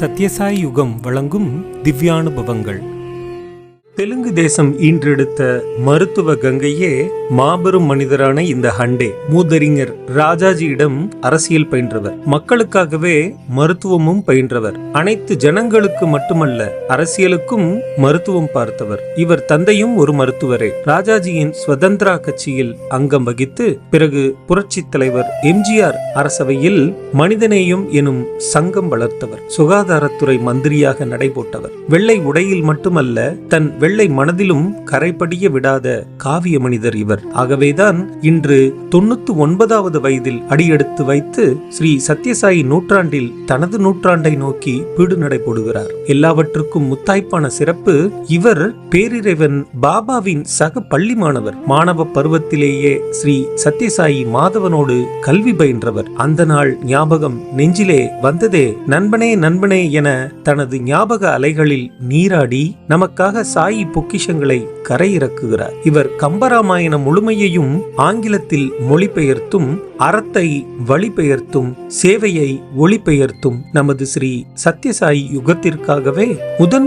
சத்யசாய் யுகம் வழங்கும் திவ்யானுபவங்கள். தெலுங்கு தேசம் ஈன்றெடுத்த மருத்துவ கங்கையே மாபெரும் மனிதரான இந்த ஹண்டே மூதறிஞர் ராஜாஜியிடம் அரசியல் பயின்றவர். மக்களுக்காகவே மருத்துவமும் பயின்றவர். அனைத்து ஜனங்களுக்கு மட்டுமல்ல, அரசியலுக்கும் மருத்துவம் பார்த்தவர். இவர் தந்தையும் ஒரு மருத்துவரே. ராஜாஜியின் சுதந்திரா கட்சியில் அங்கம் வகித்து பிறகு புரட்சி தலைவர் எம்ஜிஆர் அரசவையில் மனிதநேயம் எனும் சங்கம் வளர்த்தவர். சுகாதாரத்துறை மந்திரியாக நடைபோட்டவர். வெள்ளை உடையில் மட்டுமல்ல, தன் வெள்ளை மனதிலும் கரைபடிய விடாத காவிய மனிதர் இவர். ஆகவேதான் இன்று 99வது வயதில் அடியெடுத்து வைத்து ஸ்ரீ சத்யசாயி நூற்றாண்டில் தனது நூற்றாண்டை நோக்கி பீடு நடை போடுகிறார். எல்லாவற்றுக்கும் முத்தாய்ப்பான சிறப்பு, இவர் பேரிறைவன் பாபாவின் சக பள்ளி மாணவர். மாணவ பருவத்திலேயே ஸ்ரீ சத்யசாயி மாதவனோடு கல்வி பயின்றவர். அந்த நாள் ஞாபகம் நெஞ்சிலே வந்ததே. நண்பனே நண்பனே என தனது ஞாபக அலைகளில் நீராடி நமக்காக சாயி பொக்கிஷங்களை கரையிறக்குகிறார். இவர் கம்பராமாயணம் முழுமையையும் ஆங்கிலத்தில் மொழிபெயர்த்தும் அறத்தை வழிபெயர்த்தும் சேவையை ஒளிபெயர்த்தும் நமது ஸ்ரீ சத்யசாயி யுகத்திற்காகவே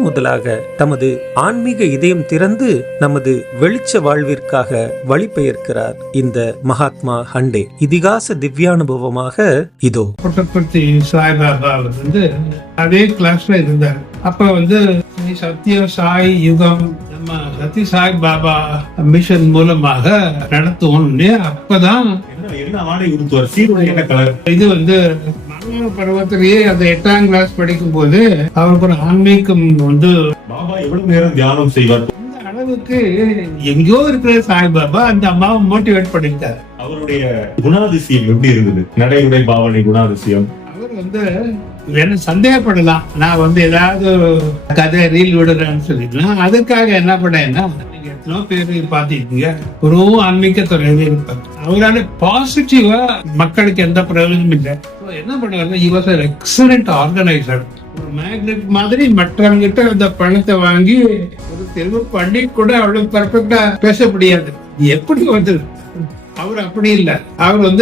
முதலாக தமது ஆன்மீக இதயம் திறந்து நமது வெளிச்ச வாழ்விற்காக வழிபெயர்க்கிறார் இந்த மகாத்மா ஹண்டே. இதிகாச திவ்யானுபவமாக இதோ. புட்டபர்த்தி சாய்பாபா வந்து அதே கிளாஸ்ல இருந்தார். அப்ப சத்யசாய் யுகம் நம்ம சத்யசாய் பாபா மிஷன் மூலமாக நடத்துவோம். அப்பதான் இது மாணவ பருவத்திலேயே அந்த 8ஆம் கிளாஸ் படிக்கும் போது அவருக்கு ஒரு ஆன்மீகம் பாபா எவ்வளவு நேரம் தியானம் செய்வார். அந்த அளவுக்கு எங்கேயோ இருக்கிற சாய் பாபா அந்த அம்மாவை மோட்டிவேட் பண்ணிட்டார். அவருடைய குணாதிசயம் எப்படி இருந்தது? நடைமுறை பாவனை குணாதிசயம். அவர் என்ன சந்தேகப்படலாம், நான் ஏதாவது கதை ரீல் விடுறேன்னு சொல்லிக்கலாம். அதுக்காக என்ன பண்ணேன்னா, நீங்க எத்தனோ பேரு பாத்திருக்கீங்க, ஒரு ஆன்மீக துறையில இருப்பாங்க. அவரால பாசிட்டிவா மக்களுக்கு எந்த பிரயோஜனமும் இல்லை. என்ன பண்ணுவாருன்னா, he was an excellent organizer. ஒரு மேக்னெட் மாதிரி மற்றவங்க கிட்ட அந்த பணத்தை வாங்கி ஒரு தெளிவு பண்ணி கூட அவ்வளவு பெர்ஃபெக்டா பேச முடியாது. எப்படி வந்தது? அவர் அப்படி இல்லை. அவர்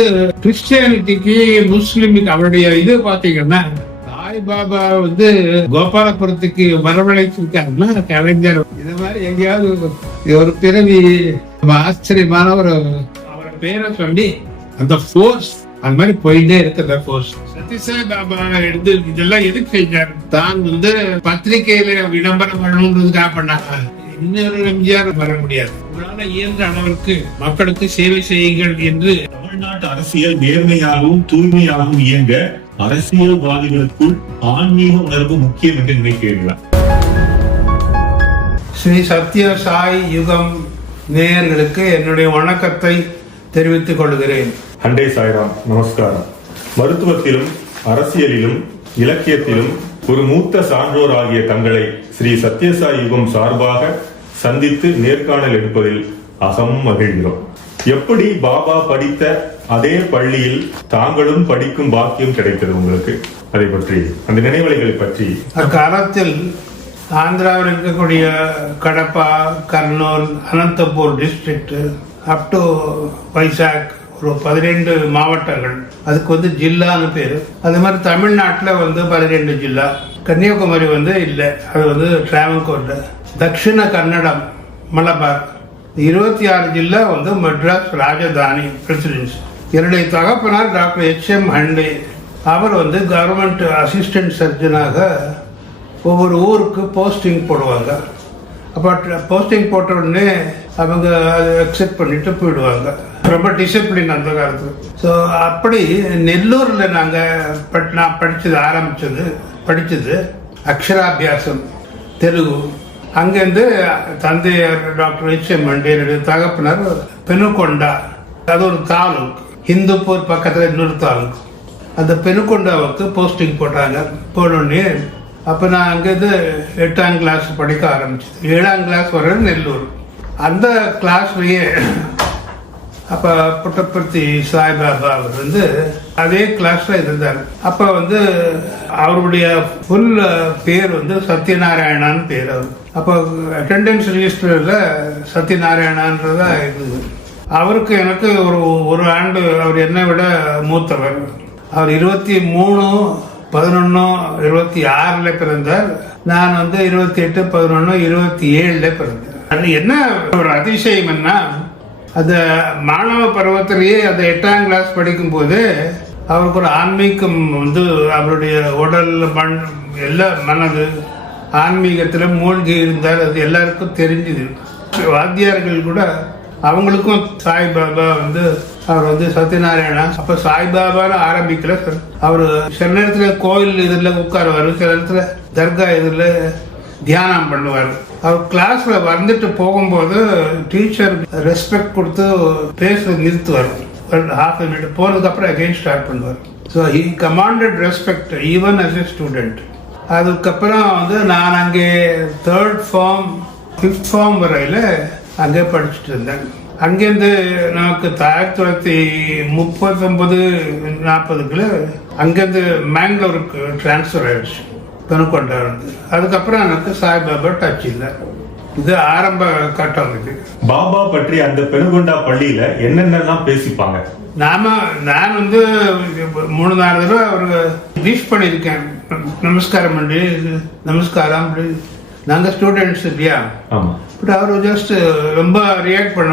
கிறிஸ்டியானிட்டிக்கு முஸ்லிமுக்கு அவருடைய இது பாத்தீங்கன்னா, சாய் பாபா கோபாலபுரத்துக்கு வரவழைச்சிருக்காருன்னா கலைஞர் இந்த மாதிரி எங்கேயாவது ஒரு பிறவி ஆச்சரியமான அவரை பேரை சொல்லி அந்த போர்ஸ் அந்த மாதிரி போயிட்டே இருக்கிற போர்ஸ். சத்யசாய் பாபா எடுத்து இதெல்லாம் எதுக்கு செஞ்சாரு? தான் பத்திரிகையில விளம்பரம் பண்ணணுன்றதுக்காக பண்ணாங்க. இன்னொரு எம்ஜிஆர் வர முடியாது. உங்களால இயன்ற அளவிற்கு மக்களுக்கு சேவை செய்யுங்கள் என்று. தமிழ்நாட்டு அரசியல் நேர்மையாகவும் தூய்மையாகவும் இயங்க அரசியல்வாதிகளுக்குள் ஆன்மீக உணர்வு முக்கியம் என்று நினைக்கிறீர்களா? ஸ்ரீ சத்யசாய் யுகம் நேயர்களுக்கு என்னுடைய வணக்கத்தை தெரிவித்துக் கொள்கிறேன். ஹண்டே சாய்ராம், நமஸ்காரம். மருத்துவத்திலும் அரசியலிலும் இலக்கியத்திலும் ஒரு மூத்த சான்றோர் ஆகிய தங்களை ஸ்ரீ சத்யசாய் யுகம் சார்பாக சந்தித்து நேர்காணல் எடுப்பதில் அகம் மகிழ்கிறோம். எப்படி பாபா படித்த அதே பள்ளியில் தாங்களும் படிக்கும் பாக்கியம் கிடைத்தது உங்களுக்கு? அதை பற்றி, அந்த நினைவலைகளை பற்றி. அக்காலத்தில் ஆந்திராவில் இருக்கக்கூடிய Kadapa, Kurnool, Anantapur district up to Vizag ஒரு 12 மாவட்டங்கள். அதுக்கு ஜில்லான்னு பேரு. அது மாதிரி தமிழ்நாட்டில் 12 ஜில்லா. கன்னியாகுமரி இல்லை, அது டிராவன்கோர். தட்சிண கன்னடம், மலபார் 26 ஜில்லா மெட்ராஸ் ராஜதானி பிரசிடென்சி. என்னுடைய தகப்பனார் டாக்டர் H.M. ஹண்டே. அவர் கவர்மெண்ட் அசிஸ்டன்ட் சர்ஜனாக ஒவ்வொரு ஊருக்கு போஸ்டிங் போடுவாங்க. அப்போ போஸ்டிங் போட்ட உடனே அவங்க அதை அக்செப்ட் பண்ணிட்டு போயிடுவாங்க. ரொம்ப டிசிப்ளின் அந்த காலத்தில். ஸோ அப்படி நெல்லூரில் நான் படித்தது அக்ஷராபியாசம் தெலுங்கு. அங்கேருந்து தந்தையார் டாக்டர் H.M. ஹண்டே, தகப்பனார் பெனுகொண்டா, அது ஒரு தாலுக், ஹிந்துப்பூர் பக்கத்தில் இன்னொரு தாலுக். அந்த பெனுகொண்டாவுக்கு போஸ்டிங் போட்டாங்க. போனோடனே அப்போ நான் அங்கேருந்து 8ஆம் கிளாஸ் படிக்க ஆரம்பிச்சது. 7ஆம் கிளாஸ் வர நெல்லூர். அந்த கிளாஸ்லயே அப்போ புட்டபர்த்தி சாய்பாபா அதே கிளாஸ்ல இருந்தார். அப்போ அவருடைய ஃபுல் பேர் சத்யநாராயணான்னு பேர். அவர் அப்போ அட்டெண்டன்ஸ் ரிஜிஸ்டர்ல சத்யநாராயணான்றதா இருந்தது. அவருக்கு எனக்கு ஒரு ஆண்டு அவர் என்னை விட மூத்தவர். அவர் 23 11/11/26 பிறந்தார். நான் வந்து 28/11/27 பிறந்தேன். அது என்ன ஒரு அதிசயம்னா, அந்த மாணவ பருவத்திலேயே அந்த 8ஆம் கிளாஸ் படிக்கும்போது அவருக்கு ஒரு ஆன்மீகம் வந்து அவருடைய உடல் எல்லா மனது ஆன்மீகத்தில் மூழ்கி இருந்தால் அது எல்லாருக்கும் தெரிஞ்சுது. வாத்தியார்கள் கூட அவங்களுக்கும் சாய்பாபா வந்து அவர் வந்து சத்யநாராயணா அப்ப சாய்பாபான்னு ஆரம்பிக்கல. அவர் சில நேரத்துல கோயில் இதில் உட்காருவார், சில நேரத்துல தர்கா இதில் தியானம் பண்ணுவார். அவர் கிளாஸ்ல வந்துட்டு போகும்போது டீச்சர் ரெஸ்பெக்ட் கொடுத்து பேசுறது நிறுத்துவார். ஹாஃப் மினிட் போனதுக்கு அப்புறம் அகைன் ஸ்டார்ட் பண்ணுவார். So he commanded respect even as a student. அதுக்கப்புறம் வந்து நான் அங்கே 3rd ஃபார்ம் 5th ஃபார்ம் வரையில் அங்கே படிச்சுட்டு இருந்தேன். அங்கேருந்து நமக்கு 1939-40 அங்கேருந்து மேங்களூருக்கு டிரான்ஸ்ஃபர் ஆயிடுச்சு, பெருங்கொண்டா இருந்து. அதுக்கப்புறம் எனக்கு சாய்பாபா டச் இல்லை. இது ஆரம்ப கட்டம். இது பாபா பற்றி அந்த பெருங்கொண்டா பள்ளியில என்னென்னலாம் பேசிப்பாங்க? நான் வந்து 3-4 தடவை அவருக்கு விஷ் பண்ணியிருக்கேன். நமஸ்காரம் பண்ணி நமஸ்காரம் அப்படி நாங்கள் ஸ்டூடெண்ட்ஸ் இல்லையா. பட் அவர் ஜஸ்ட் ரொம்ப ரியாக்ட் பண்ண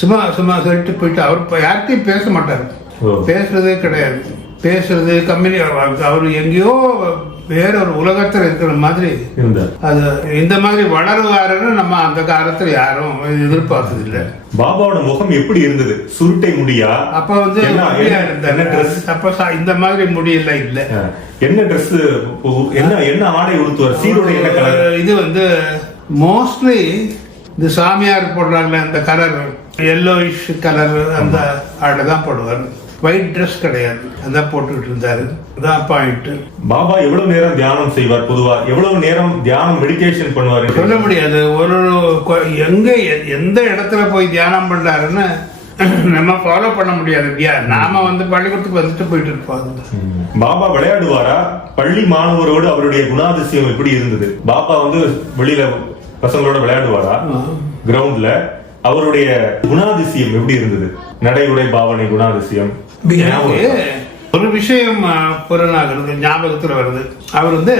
சும்மா சொல்லிட்டு போயிட்டு அவர் யார்கிட்டையும் பேச மாட்டார், பேசுறதே கிடையாது. பேசுறது கம்பெனி அவர் எங்கேயோ வேற ஒரு உலகத்தில் இருக்கிற மாதிரி. அது இந்த மாதிரி வளருவாருன்னு நம்ம அந்த காலத்துல யாரும் எதிர்பார்த்தது இல்லை. பாபாவோட முகம் எப்படி இருந்தது? சுருட்டை முடியா? அப்ப வந்து அப்ப இந்த மாதிரி முடியல இல்ல. என்ன ட்ரெஸ், என்ன ஆடை உடுத்துவார்? சீருடை என்ன கலர்? இது வந்து மோஸ்ட்லி இந்த சாமியார் போடுறாங்கல்ல அந்த கலர், yellowish கலர், அந்த ஆடை தான் போடுவார். ஒயிட் ட்ரெஸ் கிடையாது, அதான் போட்டுக்கிட்டு இருந்தாரு. அதான் பாயிண்ட். பாபா எவ்வளவு நேரம் தியானம் செய்வார்? பொதுவா எவ்வளவு நேரம் தியானம் மெடிடேஷன் பண்ணுவார் சொல்ல முடியாது. ஒரு எங்க எந்த இடத்துல போய் தியானம் பண்றாருன்னு நம்ம ஃபாலோ பண்ண முடியாது. நாம வந்து பள்ளிக்கூடத்துக்கு வந்துட்டு போயிட்டு இருப்போம். பாபா விளையாடுவாரா? பள்ளி மாணவரோடு அவருடைய குணாதிசயம் எப்படி இருந்தது? பாபா வந்து வெளியில பசங்களோட விளையாடுவாரா? கிரவுண்ட்ல அவருடைய குணாதிசயம் எப்படி இருந்தது? நடை, உடை, பாவனை, குணாதிசயம். ஒரு விஷயம் புறநாகிறது, ஞாபகத்துல வருது. அவர் வந்து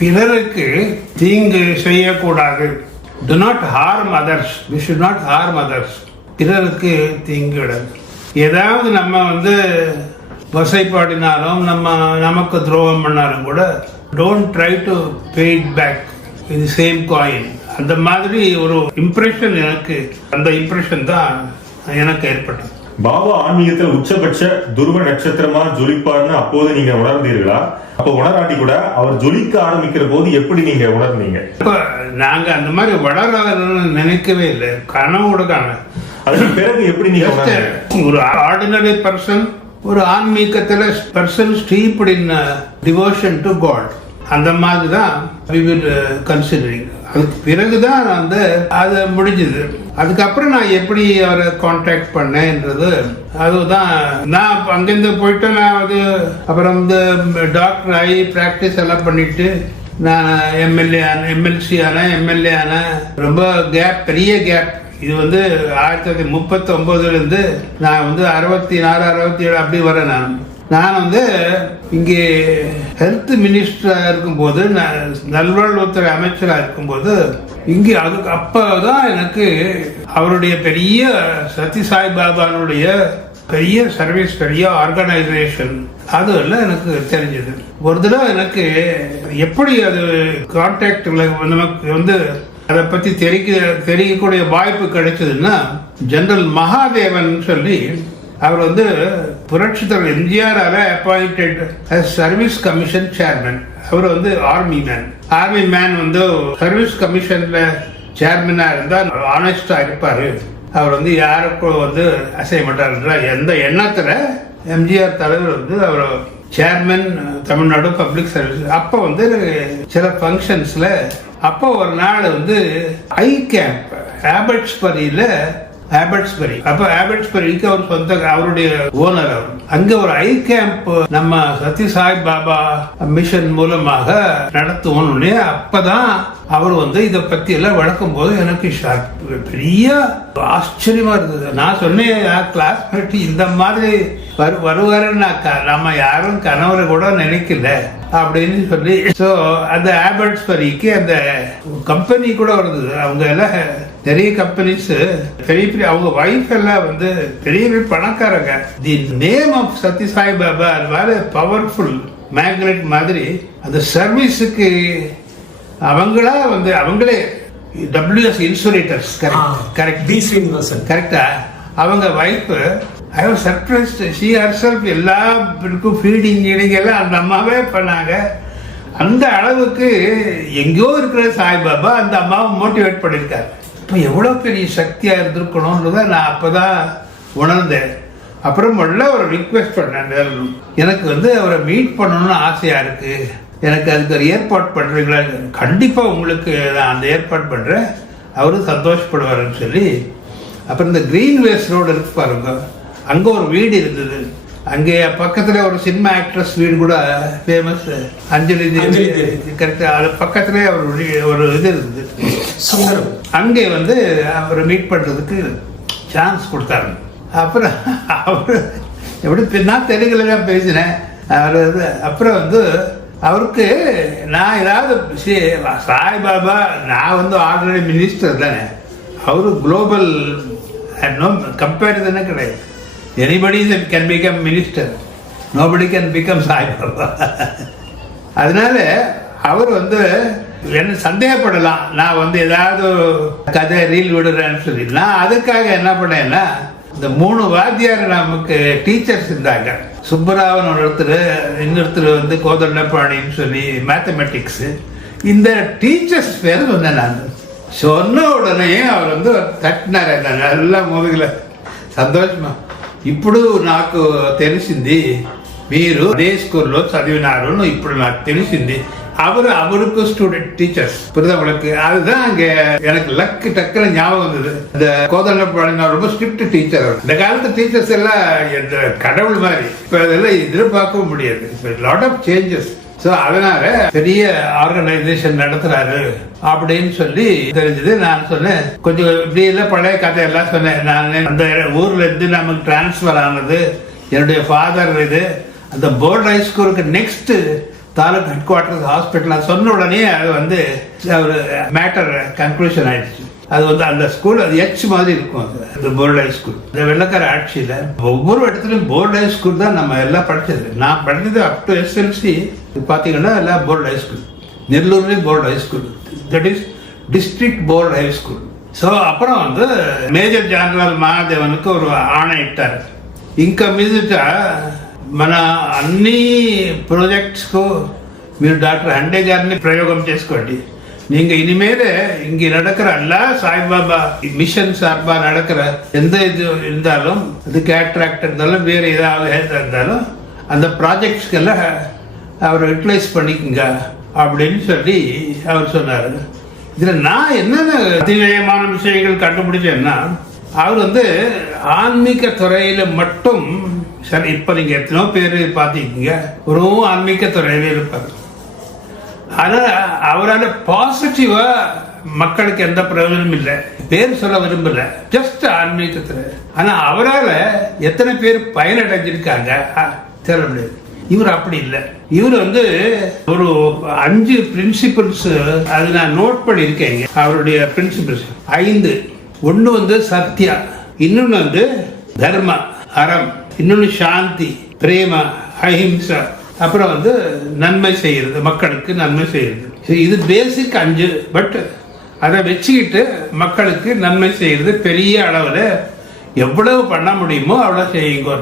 பிறருக்கு தீங்கு செய்யக்கூடாது. Do not harm others. We should not harm others. பிறருக்கு தீங்கு விடாது. ஏதாவது நம்ம வந்து வசைப்பாடினாலும் நமக்கு துரோகம் பண்ணாலும் கூட don't try to pay it back in the same coin. அந்த மாதிரி ஒரு இம்ப்ரெஷன் எனக்கு, அந்த இம்ப்ரெஷன் தான் எனக்கு ஏற்பட்டது. பாபா ஆன்மீகத்தில் உச்சபட்ச துருவ நட்சத்திரமா ஜொலிப்பார்னு அப்போது நீங்க உணர்ந்தீர்களா? அப்ப உணராட்டி கூட அவர் ஜொலிக்க ஆரம்பிக்கிற போது எப்படி நீங்க உணர்ந்தீங்க? நாங்க அந்த மாதிரி வளராதுன்னு நினைக்கவே இல்லை, கனவோட காண. அதுக்கு பிறகு எப்படி நீங்க ஒரு ஆர்டினரி பர்சன், ஒரு ஆன்மீகத்துல person steeped in devotion to God, அந்த மாதிரி தான் we will considering. அதுக்கு பிறகுதான் வந்து அது முடிஞ்சது. அதுக்கப்புறம் நான் எப்படி அவரை கான்டாக்ட் பண்ணேன்றது, அதுதான் நான் அங்கிருந்து போயிட்டு நான் அது அப்புறம் வந்து டாக்டர் ஆகி பிராக்டிஸ் எல்லாம் பண்ணிட்டு நான் எம்எல்சி ஆன ரொம்ப கேப், பெரிய கேப். இது வந்து 1939 நான் வந்து 66 67 அப்படி வரேன். நான் வந்து இங்கே ஹெல்த் மினிஸ்டரா இருக்கும்போது, நல்வாழ்வுத்துறை அமைச்சரா இருக்கும்போது இங்கே அதுக்கு அப்பதான் எனக்கு அவருடைய பெரிய சத்ய சாய் பாபானுடைய பெரிய சர்வீஸ், பெரிய ஆர்கனைசேஷன் அதெல்லாம் எனக்கு தெரிஞ்சது. ஒரு தடவை எனக்கு எப்படி அது கான்டாக்ட்ல நமக்கு வந்து அதை பத்தி தெரியக்கூடிய வாய்ப்பு கிடைச்சதுன்னா, ஜெனரல் மகாதேவன் சொல்லி அவர் வந்து புரட்சி தலைவர் எம்ஜிஆரால அப்பாயிண்டட் சர்வீஸ் கமிஷன் சேர்மன். அவர் வந்து ஆர்மி மேன் வந்து சர்வீஸ் கமிஷன்ல சேர்மனா இருந்தா ஆனஸ்டா இருப்பாரு. அவர் வந்து யாருக்கும் வந்து அசைய மாட்டார் எந்த எண்ணத்துல எம்ஜிஆர் தலைவர் வந்து அவர் சேர்மன் தமிழ்நாடு பப்ளிக் சர்வீஸ். அப்போ வந்து சில ஃபங்க்ஷன்ஸ்ல அப்போ ஒரு நாள் வந்து ஐ கேம்ப் ஆபட்ஸ்பரியில ஆபர்ட்ஸ்பரி. அப்ப ஆபர்ட்ஸ்பரிக்கு அவர் சொந்த, அவருடைய ஓனர் அவர். அங்க ஒரு ஐ கேம்ப் நம்ம சத்யசாய் பாபா மிஷன் மூலமாக நடத்துவோம். அப்பதான் அவர் இதை பத்தி எல்லாம் வளர்க்கும் போது எனக்கு பெரிய ஆச்சரியமா இருந்தது. நான் சொன்னேன், கிளாஸ்மேட் இந்த மாதிரி வருவாருன்னு நம்ம யாரும் கனவுல கூட நினைக்கல அப்படின்னு சொல்லி. ஸோ அந்த ஆபர்ட்ஸ்பரிக்கு அந்த கம்பெனி கூட வருது. அவங்க எல்லாம் நிறைய கம்பெனிஸ் பெரிய பெரிய, அவங்க வைஃப் எல்லாம் பெரிய பெரிய பணக்காரங்க. The name of Sathya Sai Baba அது பவர்ஃபுல் மேக்னெட் மாதிரி. அந்த சர்வீஸுக்கு அவங்களா அவங்களே WS இன்சுலேட்டர்ஸ், கரெக்டா? அவங்க wife, I was surprised. She herself எல்லாருக்கும் ஃபீடிங் எல்லாம் அந்த அம்மாவே பண்ணாங்க. அந்த அளவுக்கு எங்கேயோ இருக்கிற சாய்பாபா அந்த அம்மாவை மோட்டிவேட் பண்ணியிருக்காரு. இப்போ எவ்வளோ பெரிய சக்தியா இருந்திருக்கணும்ன்றத நான் அப்பதான் உணர்ந்தேன். அப்புறம் ஒரு ரிக்வெஸ்ட் பண்ணேன், எனக்கு அவரை மீட் பண்ணணும்னு ஆசையா இருக்கு, எனக்கு அதுக்கு ஒரு ஏற்பாடு பண்றீங்களா? கண்டிப்பா உங்களுக்கு நான் அந்த ஏற்பாடு பண்றேன், அவரும் சந்தோஷப்படுவாருன்னு சொல்லி. அப்புறம் இந்த கிரீன்வேஸ் ரோடு இருக்கு பாருங்க, அங்க ஒரு வீடு இருந்தது. அங்கே பக்கத்துல ஒரு சினிமா ஆக்ட்ரஸ் வீடு கூட ஃபேமஸ், அஞ்சலி தேவி, கரெக்டா? அது பக்கத்துல ஒரு இது இருந்தது. அங்கே அவரை மீட் பண்றதுக்கு சான்ஸ் கொடுத்தாரு. அப்புறம் அவரு எப்படி, நான் தெலுங்குல தான் பேசினேன். அவர் அப்புறம் அவருக்கு நான் ஏதாவது சாய்பாபா, நான் ஆல்ரெடி மினிஸ்டர் தானே, அவரு குளோபல், நோ கம்பேரிசனே கிடையாது. Anybody can become minister, nobody can become Saibaba. அதனால அவர் என்ன சந்தேகப்படலாம், நான் ஏதாவது கதை ரீல் விடுறேன்னு சொல்லி. நான் அதுக்காக என்ன பண்ணேன்னா, இந்த 3 வாத்தியார் நமக்கு டீச்சர்ஸ் இருந்தாங்க. சுப்பராவன் ஒருத்தர், இன்னொருத்தர் கோதண்டபாணின்னு சொல்லி மேத்தமெட்டிக்ஸ். இந்த டீச்சர்ஸ் பேர் சொன்னேன். நான் சொன்ன உடனே அவர் తట్టినారు. நல்லா మూవీల సంతోషమా, ఇప్పుడు నాకు తెలిసింది మీరు అదే స్కూల్లో చదివినారు, ఇప్పుడు నాకు తెలిసింది. அவருக்கு ஸ்டூடெண்ட் டீச்சர்ஸ் புரியுதா உங்களுக்கு? அதுதான் அங்க எனக்கு லக்கு டக்குல ஞாபகம் வந்தது. இந்த கோதண்டபாணி ரொம்ப ஸ்ட்ரிக்ட் டீச்சர். இந்த காலத்து டீச்சர்ஸ் எல்லாம் கடவுள் மாதிரி. இப்ப அதெல்லாம் எதிர்பார்க்கவும் முடியாது. Lot of changes. ஸோ அதனால பெரிய ஆர்கனைசேஷன் நடத்துறாரு அப்படின்னு சொல்லி தெரிஞ்சது. நான் சொன்னேன், கொஞ்சம் இப்படி எல்லாம் பழைய கதையெல்லாம் சொன்னேன். நான் அந்த ஊர்ல இருந்து நமக்கு டிரான்ஸ்பர் ஆனது, என்னுடைய ஃபாதர் இது, அந்த போர்டு ஹை ஸ்கூலுக்கு next taluk head quarters hospital சொன்ன உடனே அது ஒரு மேட்டர் கன்க்ளூஷன் ஆயிடுச்சு. அது அந்த ஸ்கூல் அது எச் மாதிரி இருக்கும். அந்த போர்டு ஹை ஸ்கூல் இந்த வெள்ளக்கார ஆட்சியில ஒவ்வொரு இடத்துலயும் போர்டு ஹை ஸ்கூல் தான் நம்ம எல்லாம் படிச்சது. நான் படிச்சது அப் டு SLC பாத்தீங்கன்னா எல்லாம் போர்டு ஹை ஸ்கூல். நெல்லூர்லயும் board high school, that is district board high school. So அப்புறம் மேஜர் ஜெனரல் மகாதேவனுக்கு ஒரு ஆணை இட்டார், ఇంకా మీదట మన అన్ని ప్రాజెక్ట్స్కు మీరు డాక్టర్ హండే గారిని ప్రయోగం చేసుకోండి. நீங்க இனிமேல இங்க நடக்கிற எல்லா சாய்பாபா மிஷன் சார்பா நடக்கிற எந்த இது இருந்தாலும், அது கேட்ராக்ட் இருந்தாலும் வேற ஏதாவது இருந்தாலும் அந்த ப்ராஜெக்ட்ஸ்க்கு எல்லாம் அவரை யூட்டிலைஸ் பண்ணிக்கங்க அப்படின்னு சொல்லி அவர் சொன்னாரு. இதுல நான் என்னென்ன அதிநயமான விஷயங்கள் கண்டுபிடிச்சேன்னா, அவர் ஆன்மீக துறையில மட்டும் சரி. இப்ப நீங்க எத்தனோ பேரு பாத்தீங்க ஒரு ஆன்மீக துறையில இருப்பாரு. ஆனா அவரால் பாசிட்டிவா மக்களுக்கு எந்த பிரயோஜனமும் இல்லை. பேர் சொல்ல விரும்பல, ஜஸ்ட் ஆன்மீகத்துல. ஆனா அவரால் எத்தனை பேர் பயனடைஞ்சிருக்காங்க தெரிய முடியாது. இவர் அப்படி இல்லை. இவர் ஒரு 5 பிரின்சிபிள்ஸ் அது நான் நோட் பண்ணியிருக்கேன். அவருடைய பிரின்சிபிள்ஸ் 5. ஒன்னு சத்யா, இன்னொன்னு தர்ம அறம், இன்னொன்னு சாந்தி பிரேம அஹிம்சா, அப்புறம் நன்மை செய்யறது, மக்களுக்கு நன்மை செய்யறது. இது பேசிக் 5. பட் அதை வச்சுக்கிட்டு மக்களுக்கு நன்மை செய்யறது பெரிய அளவுல எவ்வளவு பண்ண முடியுமோ அவ்வளவு செய்யுங்க.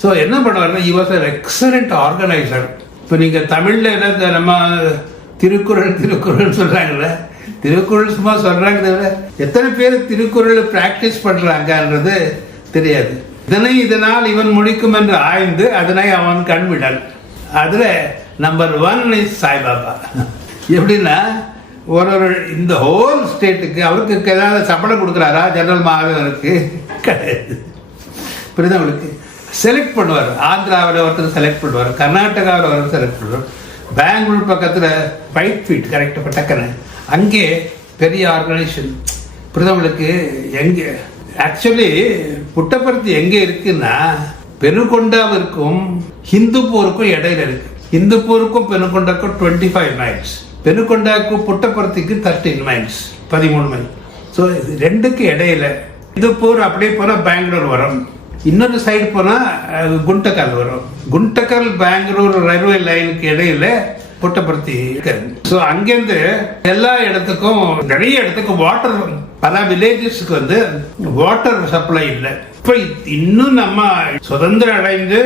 ஸோ என்ன பண்ணுவாருன்னா, he was an excellent organizer. இப்போ நீங்க தமிழ்ல என்ன நம்ம திருக்குறள் சொல்றாங்கல்ல, திருக்குறள் சும்மா சொல்றாங்க, எத்தனை பேர் திருக்குறள் பிராக்டிஸ் பண்றாங்கன்றது தெரியாது. இதனால் இவன் முடிக்கும் என்று ஆய்ந்து அதனை அவன் கண்விடல். அதுல நம்பர் 1 இஸ் சாய்பாபா. எப்படின்னா, ஒரு இந்த ஹோல் ஸ்டேட்டுக்கு அவருக்கு ஏதாவது சம்பளம் கொடுக்குறாரா ஜெனரல் மாதவருக்கு? கிடையாது. புரியுதா உங்களுக்கு? செலக்ட் பண்ணுவார். ஆந்திராவில் ஒருத்தர் செலக்ட் பண்ணுவார், கர்நாடகாவில் ஒருத்தர் செலக்ட் பண்ணுவார். பெங்களூர் பக்கத்தில் 5 ஃபீட் கரெக்டாக டக்குன்னு அங்கே பெரிய ஆர்கனைசேஷன். புரியுதா உங்களுக்கு? எங்கே ஆக்சுவலி புட்டபர்த்தி எங்கே இருக்குன்னா பெனுகொண்டாவிற்கும் ஹிந்துப்பூருக்கும் இடையில இருக்கு. ஹிந்துப்பூருக்கும் பெனுகொண்டாக்கும் 25 மைல்ஸ், பெனுகொண்டாவுக்கும் புட்டபர்த்திக்கு 13 மைல்ஸ், 13 மைல். ஸோ ரெண்டுக்கு இடையில ஹிந்துப்பூர் அப்படியே போனால் பெங்களூர் வரும், இன்னொரு சைடு போனால் குண்டக்கல் வரும். குண்டக்கல் பெங்களூர் ரயில்வே லைனுக்கு இடையில புட்டபர்த்தி இருக்காது. ஸோ அங்கேருந்து எல்லா இடத்துக்கும் நிறைய இடத்துக்கு வாட்டர், பல வில்லேஜஸ்க்கு வந்து வாட்டர் சப்ளை இல்லை. இப்ப இன்னும் நம்ம சுதந்திரம் அடைந்து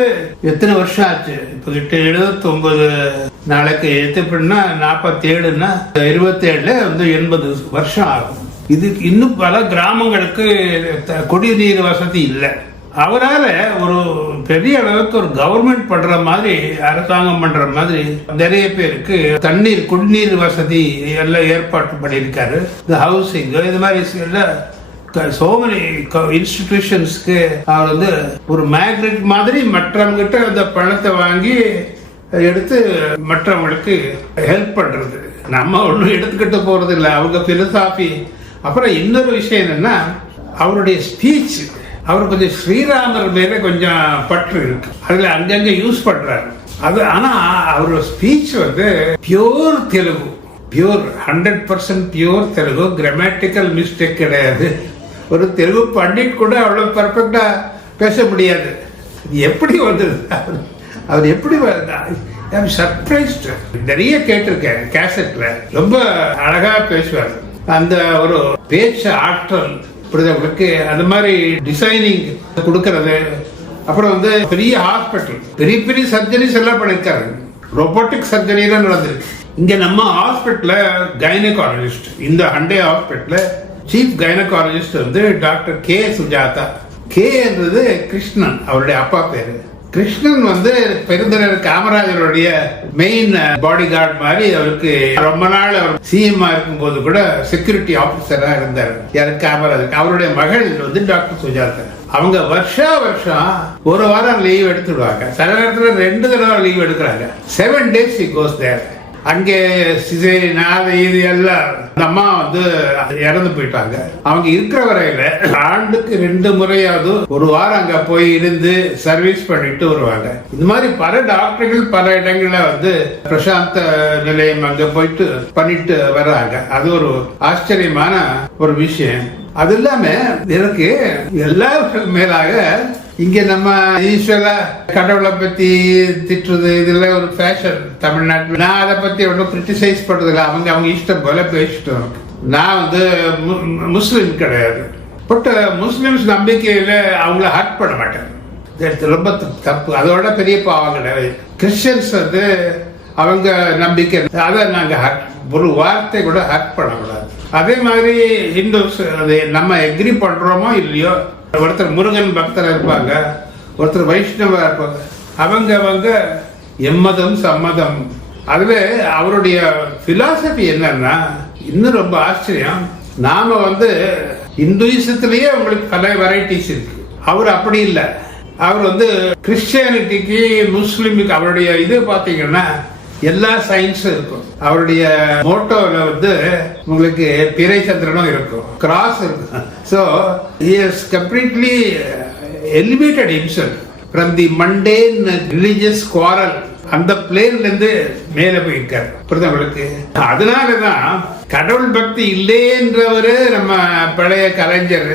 எத்தனை வருஷம் ஆச்சு? இப்ப 79 நாளைக்கு எத்தப்படினா 47ன்னா 27 வந்து 80 வருஷம் ஆகும். இது இன்னும் பல கிராமங்களுக்கு குடிநீர் வசதி இல்லை. அவரால் ஒரு பெரிய அளவுக்கு ஒரு கவர்மெண்ட் பண்ற மாதிரி, அரசாங்கம் பண்ற மாதிரி நிறைய பேருக்கு தண்ணீர் குடிநீர் வசதி எல்லாம் ஏற்பாடு பண்ணியிருக்காரு. இந்த ஹவுசிங் இது மாதிரி so many இன்ஸ்டிடியூஷன்ஸ்க்கு அவர் வந்து ஒரு மேக்னெட் மாதிரி மற்றவங்க கிட்ட அந்த பணத்தை வாங்கி எடுத்து மற்றவங்களுக்கு ஹெல்ப் பண்றது. நம்ம ஒன்றும் எடுத்துக்கிட்டு போறது இல்லை, அவங்க பிலசாபி. அப்புறம் இன்னொரு விஷயம் என்னன்னா அவருடைய ஸ்பீச், அவர் கொஞ்சம் ஸ்ரீராமர் மேல கொஞ்சம் பற்று இருக்கு, அதுல அங்கங்க யூஸ் பண்றாரு அது. ஆனா அவரோட ஸ்பீச் வந்து pure Telugu, pure 100% pure Telugu, grammatical mistake கிடையாது. ஒரு தெலுங்கு பண்டிட் கூட அவ்வளவு பர்ஃபெக்டா பேச முடியாது. எப்படி வந்தது? அவர் எப்படி சர்ப்ரைஸ்ட். நிறைய கேட்டிருக்கேன் கேசட்ல, ரொம்ப அழகா பேசுவார். அந்த ஒரு பேச்சு ஆற்றல் புரிதவங்களுக்கு, அந்த மாதிரி டிசைனிங் கொடுக்கறது. அப்புறம் வந்து பெரிய ஹாஸ்பிட்டல், பெரிய பெரிய சர்ஜரிஸ் எல்லாம் பண்ணிருக்காரு. ரோபோட்டிக் சர்ஜரி எல்லாம் நடந்திருக்கு. இங்க நம்ம ஹாஸ்பிட்டல்ல கைனகாலஜிஸ்ட், இந்த ஹண்டே ஹாஸ்பிட்டல்ல சீஃப் கைனகாலஜிஸ்ட் வந்து டாக்டர் கே சுஜாதா. கே என்றது கிருஷ்ணன், அவருடைய அப்பா பேரு. கிருஷ்ணன் வந்து பெருந்தலைவர் காமராஜருடைய மெயின் பாடி கார்டு மாதிரி. அவருக்கு ரொம்ப நாள் அவர் சிஎம் இருக்கும் போது கூட செக்யூரிட்டி ஆபீசரா இருந்தார். யாரு? காமராஜர். அவருடைய மகள் வந்து டாக்டர் சுஜாதா. அவங்க வருஷம் ஒரு வாரம் லீவ் எடுத்துடுவாங்க. சில நேரத்துல 2 தடவை லீவ் எடுக்கிறாங்க. 7 days he goes there. அங்கே சிசேரியன் இது எல்லாம் அம்மா வந்து இறந்து போயிட்டாங்க. அவங்க இருக்கிற வரையில ஆண்டுக்கு 2 முறையாவது ஒரு வாரம் அங்க போய் இருந்து சர்வீஸ் பண்ணிட்டு வருவாங்க. இந்த மாதிரி பல டாக்டர்கள் பல இடங்கள்ல வந்து பிரசாந்த நிலையம் அங்க போயிட்டு பண்ணிட்டு வர்றாங்க. அது ஒரு ஆச்சரியமான ஒரு விஷயம். அது இல்லாம எனக்கு எல்லாருக்கும் மேலாக இங்க நம்ம ஈஸ்வரா கடவுளை பத்தி திட்டுறது இதெல்லாம் ஒரு ஃபேஷன் தமிழ்நாட்டில். நான் அதை பத்தி ஒன்றும் கிரிட்டிசைஸ் பண்றது இல்லை, அவங்க இஷ்டம் போல பேசிட்டு. நான் வந்து முஸ்லிம் கிடையாது, பட் முஸ்லிம்ஸ் நம்பிக்கையில அவங்கள ஹர்ட் பண்ண மாட்டேன், ரொம்ப தப்பு. அதோட பெரிய பாவம் கிடையாது. கிறிஸ்டியன்ஸ் வந்து அவங்க நம்பிக்கை, அதை நாங்க ஒரு வார்த்தை கூட ஹர்ட் பண்ணக்கூடாது. அதே மாதிரி ஹிந்துஸ் அது நம்ம எக்ரி பண்றோமோ இல்லையோ, ஒருத்தர் முருகன் பக்தர் இருப்பாங்க, ஒருத்தர் வைஷ்ணவ இருப்பாங்க. அவங்க எம்மதம் சம்மதம். அதுல அவருடைய பிலாசபி என்னன்னா இன்னும் ரொம்ப ஆச்சரியம். நாம வந்து இந்துயிசத்திலேயே உங்களுக்கு பல வெரைட்டிஸ் இருக்கு. அவர் அப்படி இல்லை. அவர் வந்து கிறிஸ்டியானிட்டிக்கு முஸ்லிமுக்கு அவருடைய இது பாத்தீங்கன்னா எல்லா சயின்ஸும் இருக்கும். அவருடைய மோட்டோல வந்து உங்களுக்கு பிறை சந்திரனும் இருக்கும், கிராஸ் இருக்கும். So he has completely elevated himself from the mundane religious quarrel. அந்த பிளேன்ல இருந்து மேல போயிருக்காரு. புரியுதவங்களுக்கு? அதனாலதான் கடவுள் பக்தி இல்லைன்றவரு நம்ம பழைய கலைஞர்.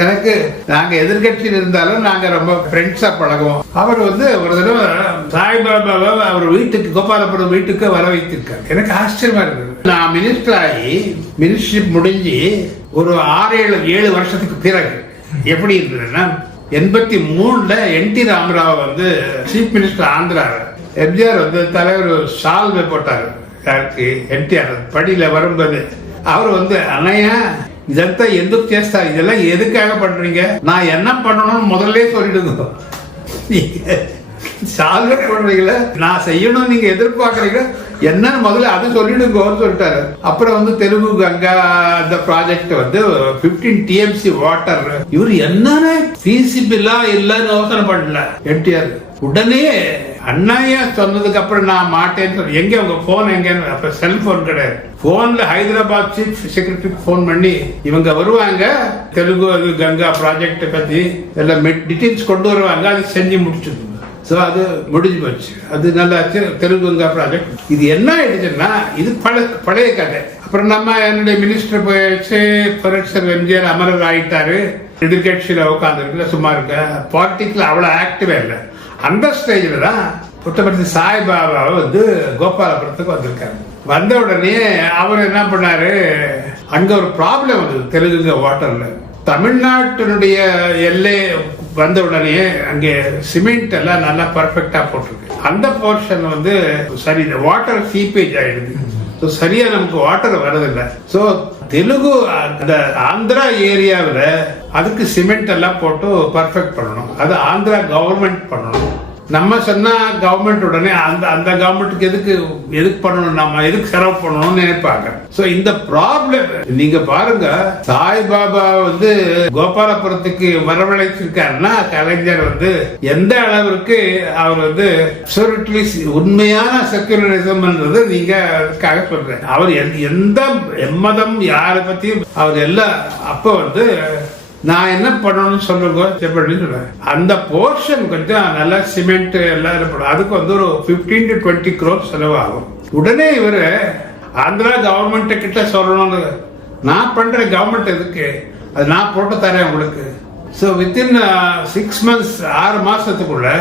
எனக்கு நாங்க எதிர்கட்சியில் இருந்தாலும் நாங்க ரொம்ப ஃப்ரெண்ட்ஸா பழகுவோம். அவர் வந்து ஒரு தடவை சாய்பாபாவை அவர் வீட்டுக்கு, கோபாலபுரம் வீட்டுக்கு வர வைத்திருக்காரு. எனக்கு ஆச்சரியமா இருந்தது. நான் மினிஸ்டர் ஆகி மினிஸ்ட்ரிப் முடிஞ்சு ஒரு 6-7 வருஷத்துக்கு பிறகு எப்படி இருந்ததுன்னா 83ல என்டி ராமராவ் வந்து சீஃப் மினிஸ்டர் ஆந்திரா. எம்ஜிஆர் வந்து தலைவர் சால்வை போட்டாரு. யாருக்கு? என்டிஆர் படியில வரும்போது அவர் வந்து அண்ணையா இதெல்லாம் ఎందుకు చేస్తారు, இதெல்லாம் எதுக்காக பண்றீங்க, நான் என்ன பண்ணணும்னு முதல்ல சொல்லிடுங்க. சால்வை பண்றீங்களா, நான் செய்யணும் நீங்க எதிர்பார்க்கறீங்க, என்னன்னு முதல்ல அது சொல்லிடுங்கன்னு சொல்லிட்டாரு. அப்புறம் வந்து தெலுங்கு கங்கா அந்த ப்ராஜெக்ட் வந்து 15 TMC வாட்டர். இவர் என்னன்னு ஃபீசிபிளா இல்லன்னு யோசனை பண்ணல என்டிஆர். உடனே அண்ணாயா சொன்னதுக்கு அப்புறம் நான் மாட்டேன்னு சொல்லி, எங்க உங்க போன் எங்கன்னு, அப்ப செல்போன் கிடையாது. போன்ல ஹைதராபாத் சீஃப் செக்ரட்டரிக்கு போன் பண்ணி இவங்க வருவாங்க, தெலுங்கு கங்கா ப்ராஜெக்ட் பத்தி எல்லாம் டீடைல்ஸ் கொண்டு வருவாங்க, அது செஞ்சு முடிச்சிருந்தோம். ஸோ அது முடிஞ்சு போச்சு. அது நல்லா தெலுங்கு கங்கா ப்ராஜெக்ட். இது என்ன ஆயிடுச்சுன்னா இது பழைய கதை. அப்புறம் நம்ம என்னுடைய மினிஸ்டர் போயிடுச்சு, புரட்சியர் எம்ஜிஆர் அமரர் ஆயிட்டாரு, எதிர்கட்சியில உட்காந்துருக்குல சும்மா இருக்க, பாலிட்டிக்ஸ்ல அவ்வளவு ஆக்டிவா இல்லை. அந்த ஸ்டேஜ்ல தான் புட்டபர்த்தி சாய்பாபாவை வந்து கோபாலபுரத்துக்கு வந்திருக்காரு. வந்த உடனே அவர் என்ன பண்ணாரு, அங்க ஒரு ப்ராப்ளம் வந்தது தெலுங்கு வாட்டர்ல. தமிழ்நாட்டினுடைய எல்லை வந்த உடனே அங்கே சிமெண்ட் எல்லாம் நல்லா பர்ஃபெக்டா போட்டிருக்கு. அந்த போர்ஷன் வந்து சரி வாட்டர் சீப்பேஜ் ஆயிடுது. சரியா நமக்கு வாட்டர் வரதில்லை. ஸோ தெலுங்கு அந்த ஆந்திரா ஏரியாவில் அதுக்கு சிமெண்ட் எல்லாம் போட்டு பர்ஃபெக்ட் பண்ணணும். அது ஆந்திரா கவர்மெண்ட் பண்ணணும். நம்ம சொன்னா கவர்மெண்ட் உடனே அந்த கவர்மெண்ட்டுக்கு எதுக்கு பண்ணணும், நம்ம எதுக்கு செலவு பண்ணணும்னு நினைப்பாங்க. சோ இந்த ப்ராப்ளம் நீங்க பாருங்க, சாய்பாபா வந்து கோபாலபுரத்துக்கு வரவழைச்சிருக்காருன்னா கலைஞர் வந்து எந்த அளவிற்கு அவர் வந்து உண்மையான செக்குலரிசம்ன்றது நீங்க அதுக்காக சொல்றேன். அவர் எந்த எம்மதம் யாரை பத்தியும் அவர் எல்லாம் அப்ப வந்து நான் என்ன பண்ணணும்னு சொல்லுங்க, அந்த போர்ஷன் கொஞ்சம் நல்லா சிமெண்ட் எல்லாம் இருப்படும். அதுக்கு வந்து ஒரு 15 to 20 crores செலவாகும். உடனே இவரு ஆந்திரா கவர்மெண்ட் கிட்ட சொல்லணும்னு, நான் பண்ற கவர்மெண்ட் எதுக்கு, அது நான் போட்டு தரேன் உங்களுக்கு. ஸோ வித்தின் 6 months 6 மாசத்துக்குள்ள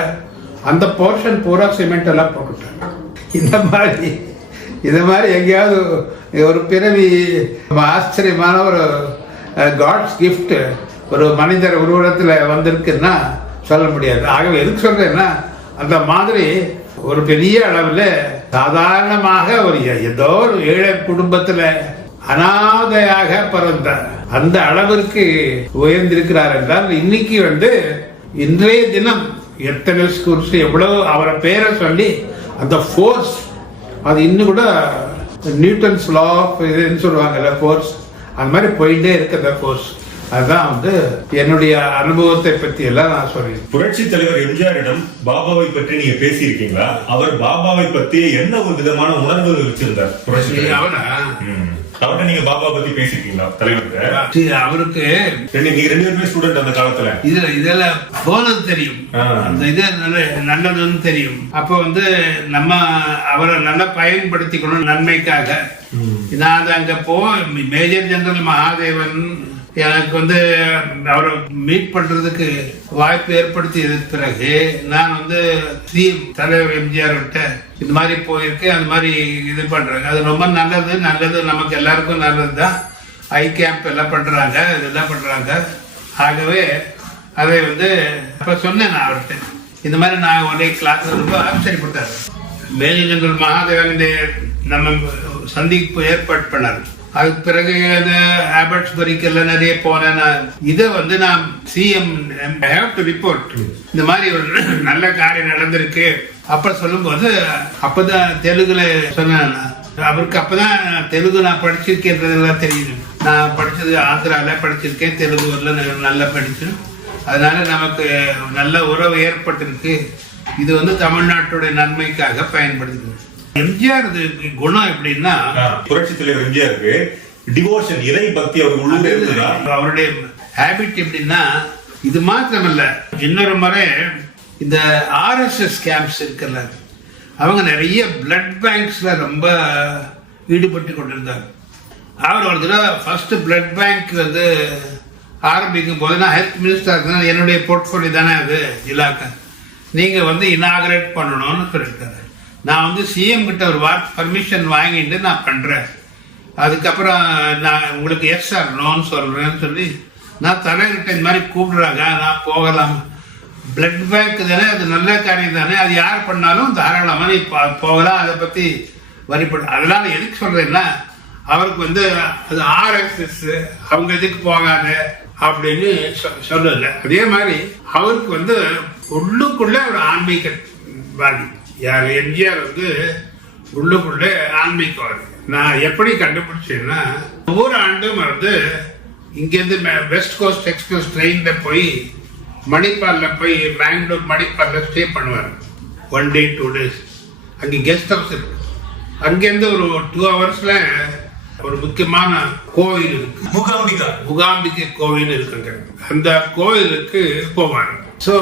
அந்த போர்ஷன் பூரா சிமெண்ட் எல்லாம் போட்டுட்டாங்க. இந்த மாதிரி எங்கேயாவது ஒரு பிறவி ஆச்சரியமான ஒரு காட்ஸ் கிஃப்ட் ஒரு மனிதர் உருவத்துல வந்திருக்குன்னா சொல்ல முடியாது. ஆகவே எதுக்கு சொல்றேன்னா, அந்த மாதிரி ஒரு பெரிய அளவுல சாதாரணமாக ஒரு ஏதோ ஒரு ஏழை குடும்பத்துல அனாதையாக பிறந்த அந்த அளவிற்கு உயர்ந்திருக்கிறார் என்றால், இன்னைக்கு வந்து இன்றைய தினம் எத்தனை ஸ்கூல்ஸ் எவ்வளவு அவரை பேரை சொல்லி அந்த ஃபோர்ஸ் அது இன்னும் கூட நியூட்டன்ஸ் லா ஆஃப் இதுன்னு சொல்லுவாங்கல்ல ஃபோர்ஸ், அந்த மாதிரி போயிட்டே இருக்கிற கோர்ஸ். அதுதான் வந்து என்னுடைய அனுபவத்தை பத்தி எல்லாம் நான் சொல்றேன். புரட்சி தலைவர் எம்ஜிஆரிடம் பாபாவை பற்றி நீங்க பேசியிருக்கீங்களா? அவர் பாபாவை பத்தி என்ன ஒரு விதமான உணர்வு வச்சிருந்தார்? அவர்கிட்ட நீங்க பாபா பத்தி பேசிருக்கீங்களா தலைவர்கிட்ட? அவருக்கு நீங்க 2 பேருமே ஸ்டூடெண்ட் அந்த காலத்துல. இதெல்லாம் போனது தெரியும், அந்த இது நல்லதுன்னு தெரியும். அப்ப வந்து நம்ம அவரை நல்லா பயன்படுத்திக்கணும் நன்மைக்காக. நான் அங்க மேஜர் ஜெனரல் மகாதேவன் எனக்கு வந்து அவரை மீட் பண்றதுக்கு வாய்ப்பு ஏற்படுத்தியதுக்கு பிறகு நான் வந்து தலைவர் எம்ஜிஆர் விட்ட இந்த மாதிரி போயிருக்கு, அந்த மாதிரி இது பண்றாங்க. அது ரொம்ப நல்லது நமக்கு எல்லாருக்கும் நல்லதுதான். ஐ கேம்ப் எல்லாம் பண்றாங்க, இதெல்லாம் பண்றாங்க. ஆகவே அதை வந்து அப்ப சொன்னேன் நான் அவர்கிட்ட, இந்த மாதிரி நான் ஒரே கிளாஸ் ரொம்ப ஆச்சரியப்பட்டாரு. மேஜர் ஜெனரல் மகாதேவன் நம்ம சந்திப்பு ஏற்பாடு பண்ணாரு. அதுக்கு பிறகு அந்த ஆபர்ட்ஸ்பரிக்கெல்லாம் நிறைய போனேன். இதை வந்து நான் சிஎம் ரிப்போர்ட், இந்த மாதிரி ஒரு நல்ல காரியம் நடந்திருக்கு அப்ப சொல்லும்போது அப்பதான் தெலுங்குல சொன்னேன். அவருக்கு அப்பதான் தெலுங்கு நான் படிச்சிருக்கேன்றதெல்லாம் தெரியுது. நான் படிச்சது ஆந்திரால படிச்சிருக்கேன், தெலுங்குல நல்லா படிச்சேன். அதனால நமக்கு நல்ல உறவு ஏற்பட்டிருக்கு. இது வந்து தமிழ்நாட்டுடைய நன்மைக்காக பயன்படுது. எம்ஜிஆர் குணம் எப்படின்னா, புரட்சி தலைவர் எம்ஜிஆருக்கு டிவோஷன், இறை பக்தி அவருடைய ஹேபிட் எப்படின்னா, இது மாத்திரமல்ல, இன்னொரு முறை இந்த ஆர்எஸ்எஸ் கேம்ப்ஸ் இருக்குல்ல, அவங்க நிறைய பிளட் பேங்க்ஸ்ல ரொம்ப ஈடுபட்டு கொண்டிருந்தாங்க. அவர் ஒரு தடவை ஃபர்ஸ்ட் பிளட் பேங்க் வந்து ஆரம்பிக்கும் போது, நான் ஹெல்த் மினிஸ்டர், என்னுடைய போர்ட்ஃபோலியோ தானே அது இலாக்கா, நீங்க வந்து இனாகரேட் பண்ணணும்னு சொல்லியிருக்காரு. நான் வந்து சிஎம் கிட்ட ஒரு பர்மிஷன் வாங்கிட்டு நான் பண்றேன். அதுக்கப்புறம் நான் உங்களுக்கு எஸ் சார் நோன்னு சொல்றேன்னு சொல்லி நான் தலைவர்கிட்ட இந்த மாதிரி கூப்பிடுறாங்க, நான் போகலாம். பிளட் பேங்க் தானே, அது நல்ல காரியம் தானே, அது யார் பண்ணாலும் தாராளமா நீ போகலாம், அதை பத்தி வரிப்படும். அதெல்லாம் எதுக்கு சொல்றேன்னா, அவருக்கு வந்து அது ஆர்எஸ்எஸ் அவங்க எதுக்கு போகாது அப்படின்னு சொல்லல. அதே மாதிரி அவருக்கு வந்து உள்ளுக்குள்ள ஒரு ஆன்மீக வாதி. யார் எம்ஜிஆர் வந்து உள்ளுக்குள்ளே ஆன்மீகம் வருது. நான் எப்படி கண்டுபிடிச்சேன்னா, ஒவ்வொரு ஆண்டும் வந்து இங்கேருந்து வெஸ்ட் கோஸ்ட் எக்ஸ்பிரஸ் ட்ரெயின்ல போய் மணிப்பால்ல போய் பெங்களூர் மணிப்பால்ல ஸ்டே பண்ணுவார். 1 day 2 days. அங்கே கெஸ்ட் ஹவுஸ் இருக்கு. அங்கேருந்து ஒரு 2 hours ஒரு முக்கியமான கோவில் இருக்கு, முகாம்பிகை கோவில் இருக்குங்க. அந்த கோவிலுக்கு போவாங்க. ஸோ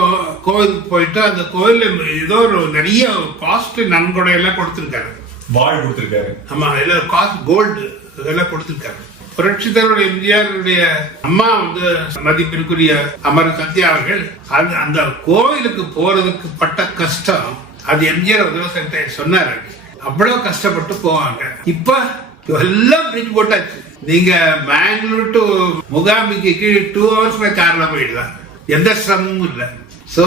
கோவிலுக்கு போயிட்டு அந்த கோவில் ஏதோ ஒரு நிறைய காஸ்ட் நன்கொடை எல்லாம் கொடுத்துருக்காரு. வாழ் கொடுத்துருக்காரு. ஆமா, எல்லாம் காஸ்ட் கோல்டு இதெல்லாம் கொடுத்துருக்காரு. புரட்சி தலைவர் எம்ஜிஆருடைய அம்மா வந்து மதிப்பிற்குரிய அமர் சத்யா அவர்கள் அந்த கோவிலுக்கு போறதுக்கு பட்ட கஷ்டம் அது எம்ஜிஆர் உதவி சொன்னாரு. அவ்வளவு கஷ்டப்பட்டு போவாங்க. இப்ப எல்லாம் பிரிட்ஜ் போட்டாச்சு. நீங்க பெங்களூர் டு முகாம்பிக்கு 2 hours கார்ல போயிடலாம், எந்த சிரமமும் இல்லை. சோ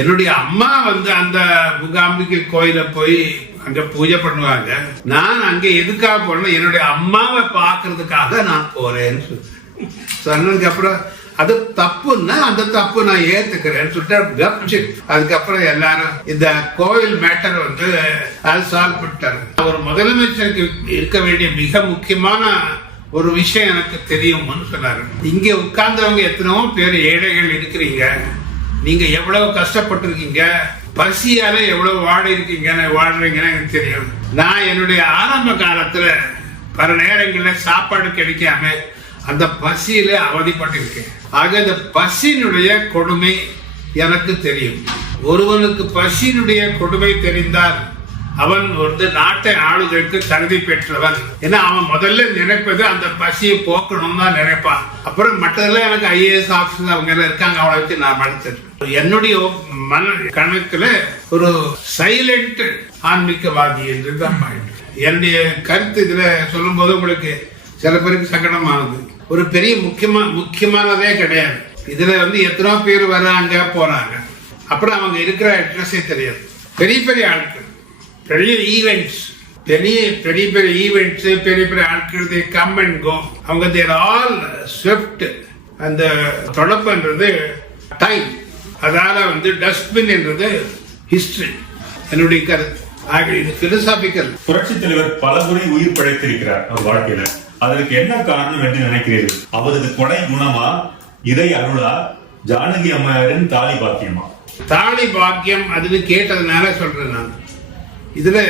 என்னுடைய அம்மா வந்து அந்த முகாம்பிகை கோயில போய் அங்க பூஜை பண்ணுவாங்க. நான் அங்க எதுக்காக போறேன், என்னுடைய அம்மாவை பாக்குறதுக்காக நான் போறேன்னு சொன்னதுக்கு அப்புறம் அது தப்புன்னா அந்த தப்பு நான் ஏத்துக்கிறேன்னு சொல்லிட்டு அதுக்கப்புறம் எல்லாரும் இந்த கோவில் மேட்டர் வந்து அது சால்வ் பண்ணிட்டாரு. ஒரு முதலமைச்சருக்கு இருக்க வேண்டிய மிக முக்கியமான ஒரு விஷயம் எனக்கு தெரியும்னு சொன்னாரு. இங்க உட்கார்ந்தவங்க எத்தனையோ பேர் ஏழைகள் இருக்கிறீங்க, நீங்க எவ்வளவு கஷ்டப்பட்டிருக்கீங்க, பசியால எவ்வளவு வாழ்றீங்கன்னு எனக்கு தெரியும். நான் என்னுடைய ஆரம்ப காலத்துல பல நேரங்கள்ல சாப்பாடு கிடைக்காம அந்த பசியில அவதிப்பட்டிருக்கேன். ஆக இந்த பசியினுடைய கொடுமை எனக்கு தெரியும். ஒருவனுக்கு பசியினுடைய கொடுமை தெரிந்தால் அவன் வந்து நாட்டை ஆளுதற்கு தகுதி பெற்றவன். ஏன்னா அவன் முதல்ல நினைப்பது அந்த பசியை போக்கணும் தான் நினைப்பான். அப்புறம் மற்றதெல்லாம் எனக்கு IAS ஆபீசர் அவங்க எல்லாம் இருக்காங்க, அவளை வச்சு நான் படித்தேன். என்னுடைய மன கணக்குல ஒரு சைலண்ட் ஆன்மீகவாதி என்று தான் என்னுடைய கருத்து. இதுல சொல்லும் போது உங்களுக்கு சில பேருக்கு சங்கடமானது. ஒரு பெரிய முக்கியமானதே கிடையாது. இதுல வந்து எத்தனோ பேர் வர்றாங்க போறாங்க, அப்புறம் அவங்க இருக்கிற அட்ரஸே தெரியாது. பெரிய பெரிய ஆட்கள், பெரிய ஈவெண்ட்ஸ், பெரிய ஈவெண்ட்ஸ், பெரிய ஆட்கள் they come and go. அவங்க தேர் ஆல் ஸ்விஃப்ட். அந்த தொடப்புன்றது டைம், அதால வந்து டஸ்ட்பின் என்றது ஹிஸ்டரி. என்னுடைய கருத்து. ஆக இது பிலோசாபிக்கல். புரட்சி தலைவர் பலமுறை உயிர் படைத்திருக்கிறார் அவர் வாழ்க்கையில. அதற்கு என்ன காரணம் என்று நினைக்கிறீர்கள்? அவரது கொடை குணமா, இறை அருளா, ஜானகி அம்மையாரின் தாலி பாக்கியமா? தாலி பாக்கியம் அதுன்னு கேட்டதுனால சொல்றேன் நான். இதுல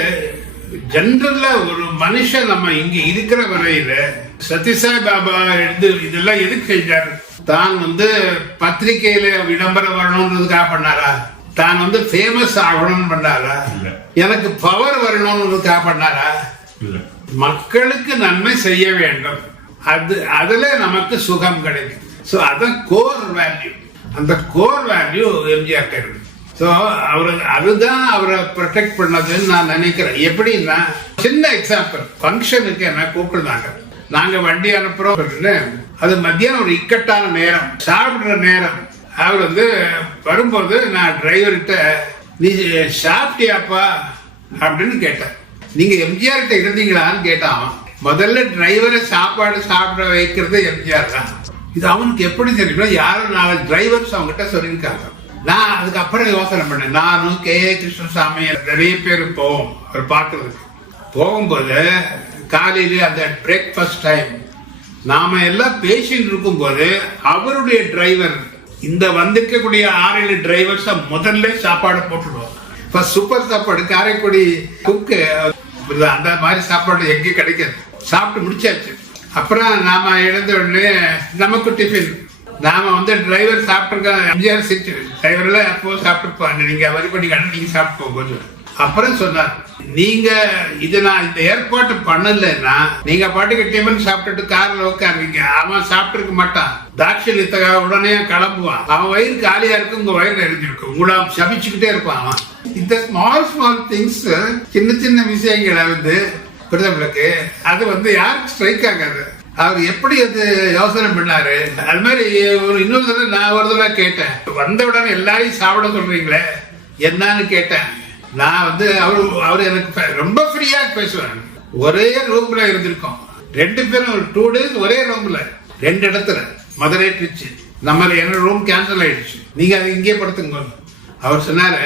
ஜெனரலா ஒரு மனுஷன் நம்ம இங்க இருக்கிற வரையில சத்யசாய் பாபா எடுத்து இதெல்லாம் எதுக்கு செஞ்சாரு? தான் வந்து பத்திரிகையில விளம்பரம் வரணும்ன்றதுக்காக பண்ணாரா? தான் வந்து ஃபேமஸ் ஆகணும்னு பண்ணாரா? எனக்கு பவர் வரணும்ன்றதுக்காக பண்ணாரா? மக்களுக்கு நன்மை செய்ய வேண்டும், அதுல நமக்கு சுகம் கிடைக்கும். சோ அதான் கோர் வேல்யூ. அந்த கோர் வேல்யூ எம்ஜிஆர் இருக்கு. சோ அதுதான் அவரை ப்ரொடெக்ட் பண்ணதுன்னு நான் நினைக்கிறேன். எப்படின்னா, சின்ன எக்ஸாம்பிள், ஃபங்க்ஷனுக்கு என்ன கூப்பிட்டுருந்தாங்க, நாங்க வண்டி அனுப்புறோம். அது மத்தியானம் ஒரு இக்கட்டான நேரம், சாப்பிடுற நேரம். அவர் வந்து வரும்போது நான் டிரைவர்கிட்ட நீ சாப்பிட்டியாப்பா அப்படின்னு கேட்டேன். நீங்க எம்ஜிஆர் கிட்ட இருந்தீங்களான்னு கேட்டான். முதல்ல டிரைவரை சாப்பாடு சாப்பிட வைக்கிறது எம்ஜிஆர் தான். இது அவனுக்கு எப்படி தெரியுமா, யாரும் 4 டிரைவர்ஸ் அவங்ககிட்ட சொல்லியிருக்காங்க. நான் அதுக்கப்புறம் யோசனை பண்ணேன். நானும் K.A. கிருஷ்ணசாமி நிறைய பேர் போவோம் அவர் பார்க்கறதுக்கு. போகும்போது காலையில அந்த பிரேக்ஃபாஸ்ட் டைம் நாம எல்லாம் பேசிட்டு இருக்கும் போது அவருடைய டிரைவர் இந்த வந்திருக்கக்கூடிய 6-7 டிரைவர்ஸ் முதல்ல சாப்பாடு போட்டுடுவோம். சூப்பர் சாப்பாடு, காரைக்குடி குக்கு, அந்த மாதிரி சாப்பாடு எங்கேயும் கிடைக்காது. சாப்பிட்டு முடிச்சாச்சு. அப்புறம் நாம எழுந்த உடனே நமக்கு டிஃபின். நாம வந்து டிரைவர் சாப்பிட்டுருக்க எம்ஜிஆர் சீட்டு டிரைவர்ல அப்போ சாப்பிட்டுப்பாங்க, நீங்க வரி பண்ணிக்கான நீங்க சாப்பிட்டு போகும்போது. அப்புறம் சொன்னார், நீங்க இது நான் இந்த ஏற்பாட்டு பண்ணலன்னா நீங்க பாட்டுக்கு டிஃபன் சாப்பிட்டுட்டு கார்ல உட்காருவீங்க. அவன் சாப்பிட்டு இருக்க மாட்டான், தாட்சணியத்துக்காக உடனே கிளம்புவான். அவன் வயிறு காலியா இருக்கு, உங்க வயிறு எரிஞ்சிருக்கும், உங்களை சபிச்சுக்கிட்டே இருப்பான் அவன். இந்த ஸ்மால் திங்ஸ், சின்ன விஷயங்களை வந்து பிரதமருக்கு அது வந்து யாருக்கு ஸ்ட்ரைக் ஆகாது. அவர் எப்படி அது யோசனை பண்ணாரு. அது மாதிரி இன்னொரு தடவை நான் ஒரு தடவை கேட்டேன், வந்த உடனே எல்லாரையும் சாப்பிட சொல்றீங்களே என்னன்னு கேட்டேன். நான் வந்து அவரு எனக்கு ரொம்ப ஃப்ரீயா பேசுவேன். ஒரே ரூம்ல இருந்திருக்கோம் 2 பேரும், ஒரு 2 days ஒரே ரூம்ல 2 இடத்துல, மதுரை திருச்சி. நம்ம என்ன ரூம் கேன்சல் ஆயிடுச்சு, நீங்க அது இங்கே படுத்துங்க. அவர் சொன்னாரு,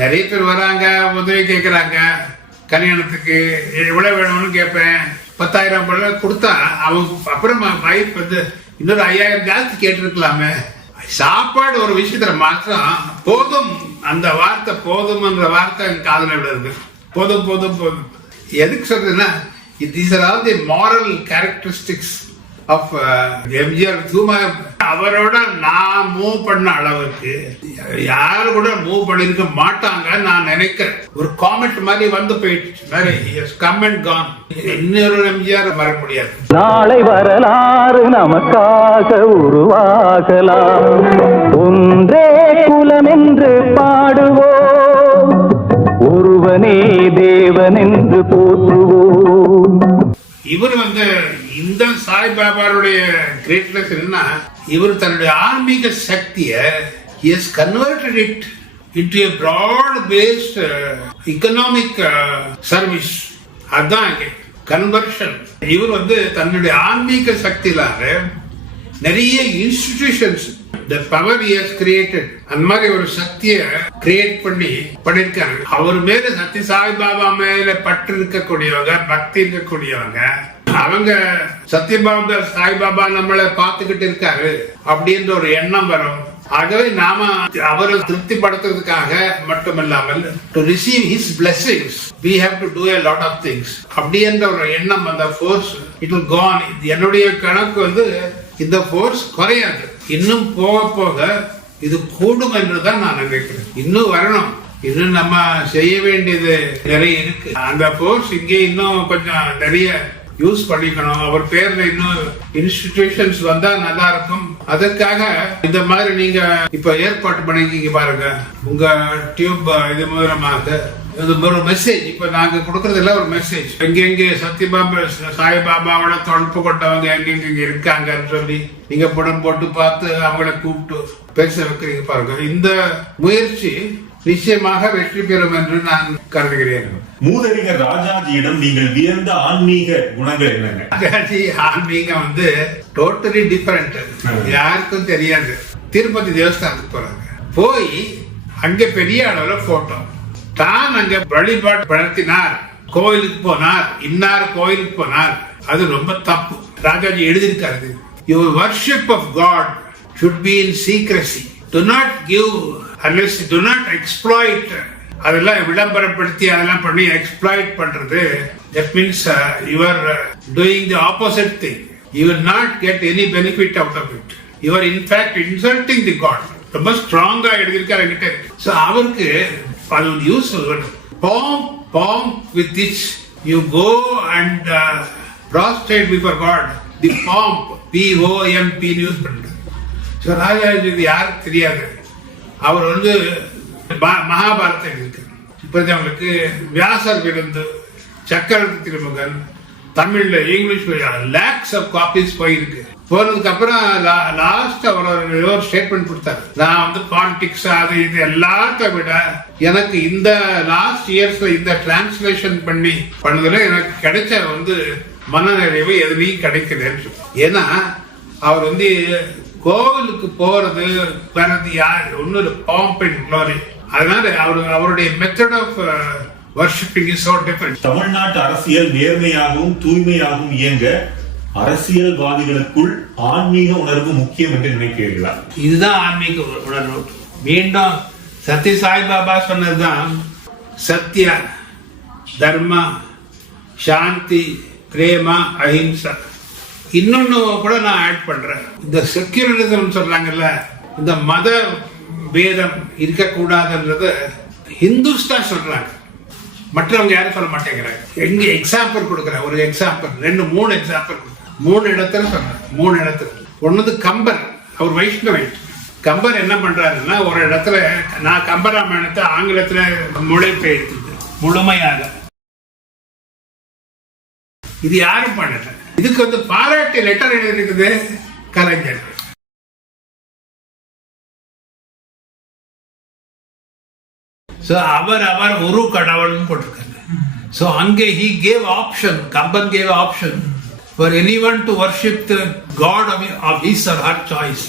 நிறைய பேர் வராங்க, உதவி கேட்கறாங்க, கல்யாணத்துக்கு எவ்வளவு வேணும்னு கேட்பேன். 10,000 கொடுத்தா அவன் அப்புறம் வைஃப் வந்து இன்னொரு 5,000 ஜாஸ்தி கேட்டிருக்கலாமே. சாப்பாடு ஒரு விஷயத்துல மாத்திரம் போதும், அந்த வார்த்தை போதும்ன்ற வார்த்தை என் காதுல விடுறது. போதும் போதும் போதும். எதுக்கு சொல்றதுன்னா, these are all the moral characteristics of MGR. அவரோட நான் மூவ் பண்ண அளவுக்கு யாரு கூட மூவ் பண்ணிருக்க மாட்டாங்க நான் நினைக்கிறேன். ஒரு காமெண்ட் மாதிரி வந்து போயிடுச்சு, கம் அண்ட் கான். இன்னொரு எம்ஜிஆர் வர முடியாது. நாளை வரலாறு நமக்காக உருவாகலாம், ஒன்றே குலம் என்று பாடுவோம், ஒருவனே தேவன் என்று போற்றுவோம். இவர் வந்து இந்த சாய்பாபாவுடைய கிரேட்னஸ் என்ன, இவர் தன்னுடைய ஆன்மீக சக்தியை he has converted it into a broad based economic service. அதான் கன்வர்ஷன். இவர் வந்து தன்னுடைய ஆன்மீக சக்தியிலாக நிறைய institutions, the power he has created, அந்த மாதிரி ஒரு சக்தியை கிரியேட் பண்ணிருக்காங்க. அவர் மேல சத்ய சாய்பாபா மேல பற்று இருக்கக்கூடியவங்க, பக்தி இருக்கக்கூடியவங்க, அவங்க சத்யபாபா சாய்பாபா நம்மளை பார்த்துக்கிட்டு இருக்காரு அப்படின்ற ஒரு எண்ணம் வரும். ஆகவே நாம அவரை திருப்திப்படுத்துறதுக்காக மட்டுமல்லாமல் to receive his blessings we have to do a lot of things அப்படின்ற ஒரு எண்ணம், அந்த force it will go on. என்னுடைய கணக்கு வந்து இந்த ஃபோர்ஸ் குறையாது, இன்னும் போக போக இது கூடும் என்றுதான் நான் நினைக்கிறேன். இன்னும் வரணும், இன்னும் நம்ம செய்ய வேண்டியது நிறைய இருக்கு. அந்த ஃபோர்ஸ் இங்கே இன்னும் கொஞ்சம் நிறைய யூஸ் பண்ணிக்கணும். அவர் பேர்ல இன்னும் இன்ஸ்டிடியூஷன்ஸ் வந்தா நல்லா இருக்கும். அதற்காக இந்த மாதிரி நீங்க இப்ப ஏற்பாடு பண்ணிருக்கீங்க பாருங்க, உங்க டியூப் இது மூலமாக ஒரு மெசேஜ். இப்ப நாங்க கொடுக்கறது எல்லாம் ஒரு மெசேஜ். எங்கெங்க சத்யபாபா சாய்பாபாவோட தொடர்பு கொண்டவங்க எங்கெங்க இருக்காங்கன்னு சொல்லி நீங்க படம் போட்டு பார்த்து அவங்கள கூப்பிட்டு பேச வைக்கிறீங்க பாருங்க. இந்த முயற்சி நிச்சயமாக வெற்றி பெறும் என்று நான் கருதுகிறேன். மூதறிஞர் ராஜாஜியிடம் நீங்கள் வியந்த ஆன்மீக குணங்கள் என்னங்க? ராஜாஜி ஆன்மீகம் வந்து டோட்டலி டிஃபரெண்ட், யாருக்கும் தெரியாது. திருப்பதி தேவஸ்தானத்துக்கு போறாங்க, போய் அங்க பெரிய அளவுல போட்டோ, தான் அங்க வழிபாடு நடத்தினார், கோயிலுக்கு போனார், இன்னார் கோயிலுக்கு போனார், அது ரொம்ப தப்பு. ராஜாஜி எழுதியிருக்காரு, your worship of God should be in secrecy. Do not give unless you do not exploit. அதெல்லாம் விளம்பரப்படுத்தி அதெல்லாம் பண்ணி எக்ஸ்ப்ளாய்ட் பண்றது, that means you are doing the opposite thing. You will not get any benefit out of it. You are in fact insulting the God. ரொம்ப ஸ்ட்ராங்கா எழுதியிருக்காரு என்கிட்ட. So அவருக்கு அது use pomp with which you go and prostrate before God. The pomp, POMP use பண்றது. So Rajaji யாருக்கு தெரியாது, அவர் வந்து மகாபாரதம் இருக்கு. இப்ப அவங்களுக்கு வியாசர் விருந்து, சக்கரவர்த்தி திருமகன், தமிழ்ல இங்கிலீஷ் லேக்ஸ் ஆஃப் காப்பீஸ் போயிருக்கு. போனதுக்கு அப்புறம் லாஸ்ட் அவர் ஒரு ஸ்டேட்மெண்ட் கொடுத்தாரு, நான் வந்து பாலிடிக்ஸ் அது இது எல்லாத்த விட எனக்கு இந்த லாஸ்ட் இயர்ஸ்ல இந்த டிரான்ஸ்லேஷன் பண்ணதுல எனக்கு கிடைச்ச வந்து மனநிறைவு எதுலையும் கிடைக்குதுன்னு சொல்லி. ஏன்னா அவர் வந்து கோவிலுக்கு போறது வர்றது யார் ஒன்னு பாம்ப் அண்ட் க்ளோரி. அதனால அவருடைய method of worshipping is so different. தமிழ்நாட்டு அரசியல் நேர்மையாகவும் தூய்மையாகவும் இயங்க அரசியல்வாதிகளுக்குள் ஆன்மீக உணர்வு முக்கியம் என்று நினைக்கிறீர்களா? இதுதான் ஆன்மீக உணர்வு. மீண்டும் சத்ய சாய்பாபா சொன்னதுதான் சத்யா, தர்மா, சாந்தி, பிரேமா, அஹிம்சா. இன்னொன்னு கூட நான் ஆட் பண்றேன், இந்த செக்யூலரிசம் சொல்றாங்கல்ல, இந்த மத பேதம் இருக்கக்கூடாதுன்றது ஹிந்துஸ் தான் சொல்றாங்க, மற்றவங்க யாரும் சொல்ல மாட்டேங்கிறாங்க. எங்க எக்ஸாம்பிள் கொடுக்குறேன், ஒரு எக்ஸாம்பிள் 2-3 எக்ஸாம்பிள் 3 இடத்துல சொல்றேன். 3 இடத்துல. ஒன்னது கம்பர், அவர் வைஷ்ணவ. கம்பர் என்ன பண்றாருன்னா, ஒரு இடத்துல நான் கம்பராமாயணத்தை ஆங்கிலத்துல மொழிபெயர்த்து முழுமையாக, இது யாரும் பண்ணல. இதுக்கு வந்து பாராட்டி லெட்டர் எழுதிருக்குது கலைஞர். அவர் ஒரு கடவுள்னு போட்டிருக்காங்க. So அங்கே he gave option, Kamban gave option for anyone to worship the God of his or her choice.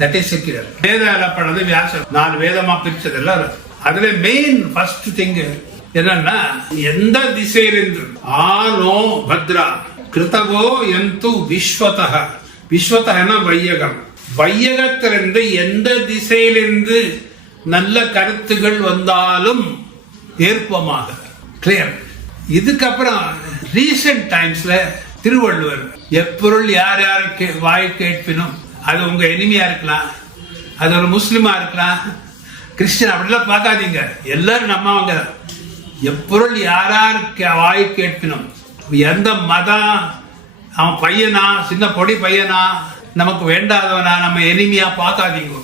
That is secular. வேதால பண்ணது வியாசர் 4 வேதமா பிரிச்சதெல்லாம். அதுல மெயின் ஃபர்ஸ்ட் திங் என்னன்னா எந்த திசையிலிருந்து ஆனோ பத்ரா கிருத்தவோ எந்து விஸ்வதக, விஸ்வதகனா வையகம், வையகத்திலிருந்து எந்த திசையிலிருந்து நல்ல கருத்துகள் வந்தாலும் ஏற்பமாக. கிளியர். இதுக்கப்புறம் ரீசெண்ட் டைம்ஸ்ல திருவள்ளுவர் எப்பொருள் யார் யாருக்கு வாய் கேட்பினும், அது உங்க எனிமையா இருக்கலாம், அது ஒரு முஸ்லிமா இருக்கலாம், கிறிஸ்டின், அப்படிலாம் பார்க்காதீங்க, எல்லாரும் நம்மவங்க. எப்பொருள் யாராருக்கு வாய் கேட்பினும், எந்த மதம், அவன் பையனா சின்ன பொடி பையனா நமக்கு வேண்டாதவனா நம்ம எனிமையா பார்க்காதீங்க.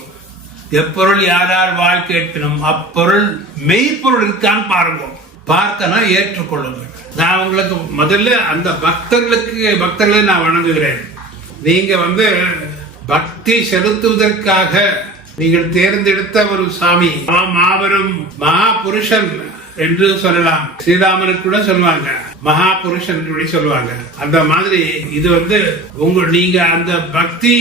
எப்பொருள் யார் யார் வாய் கேட்பினும் அப்பொருள் மெய்ப்பொருள் இருக்கான்னு பாருங்க. பார்க்கணும், ஏற்றுக்கொள்ளுங்கள். நான் உங்களுக்கு முதல்ல அந்த பக்தர்களை நான் வணங்குகிறேன். நீங்க பக்தி செலுத்துவதற்காக நீங்கள் தேர்ந்தெடுத்த ஒரு சாமி, மாபெரும் மகா புருஷன் என்று சொல்லலாம். ஸ்ரீராமனுக்கு கூட சொல்லுவாங்க மகா புருஷன் சொல்லுவாங்க. அந்த மாதிரி இது நீங்க அந்த பக்தி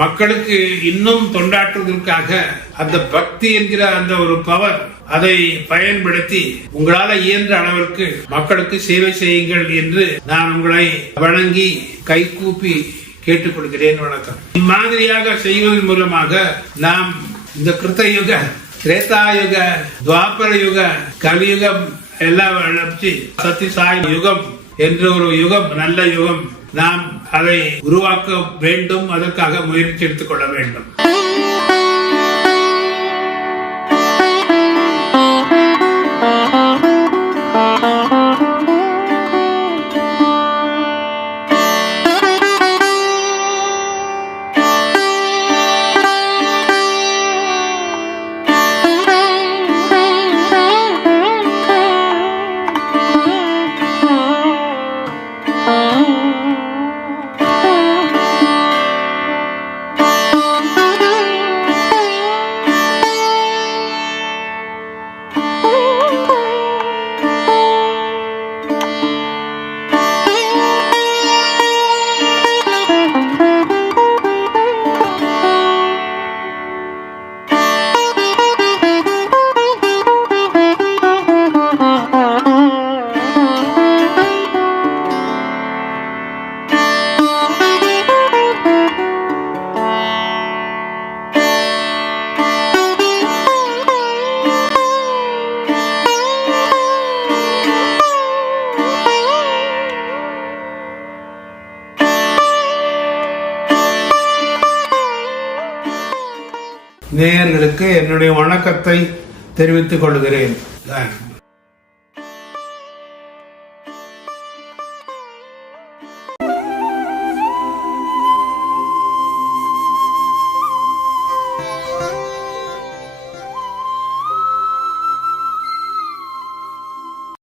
மக்களுக்கு இன்னும் தொண்டாற்றுவதற்காக அந்த பக்தி என்கிற அந்த ஒரு பவர், அதை பயன்படுத்தி உங்களால இயன்ற அளவிற்கு மக்களுக்கு சேவை செய்யுங்கள் என்று நான் உங்களை வணங்கி கைகூப்பி கேட்டுக்கொள்கிறேன். வணக்கம். இம்மாதிரியாக செய்வதன் மூலமாக நாம் இந்த கிருத்தயுக, திரேதாயுக, துவாபர யுக, கலியுகம் எல்லாம் வளர்ச்சி சத்தியசாய் யுகம் என்ற ஒரு யுகம், நல்ல யுகம், நாம் அதை உருவாக்க வேண்டும். அதற்காக முயற்சி எடுத்துக் கொள்ள வேண்டும். நேயர்களுக்கு என்னுடைய வணக்கத்தை தெரிவித்துக் கொள்கிறேன்.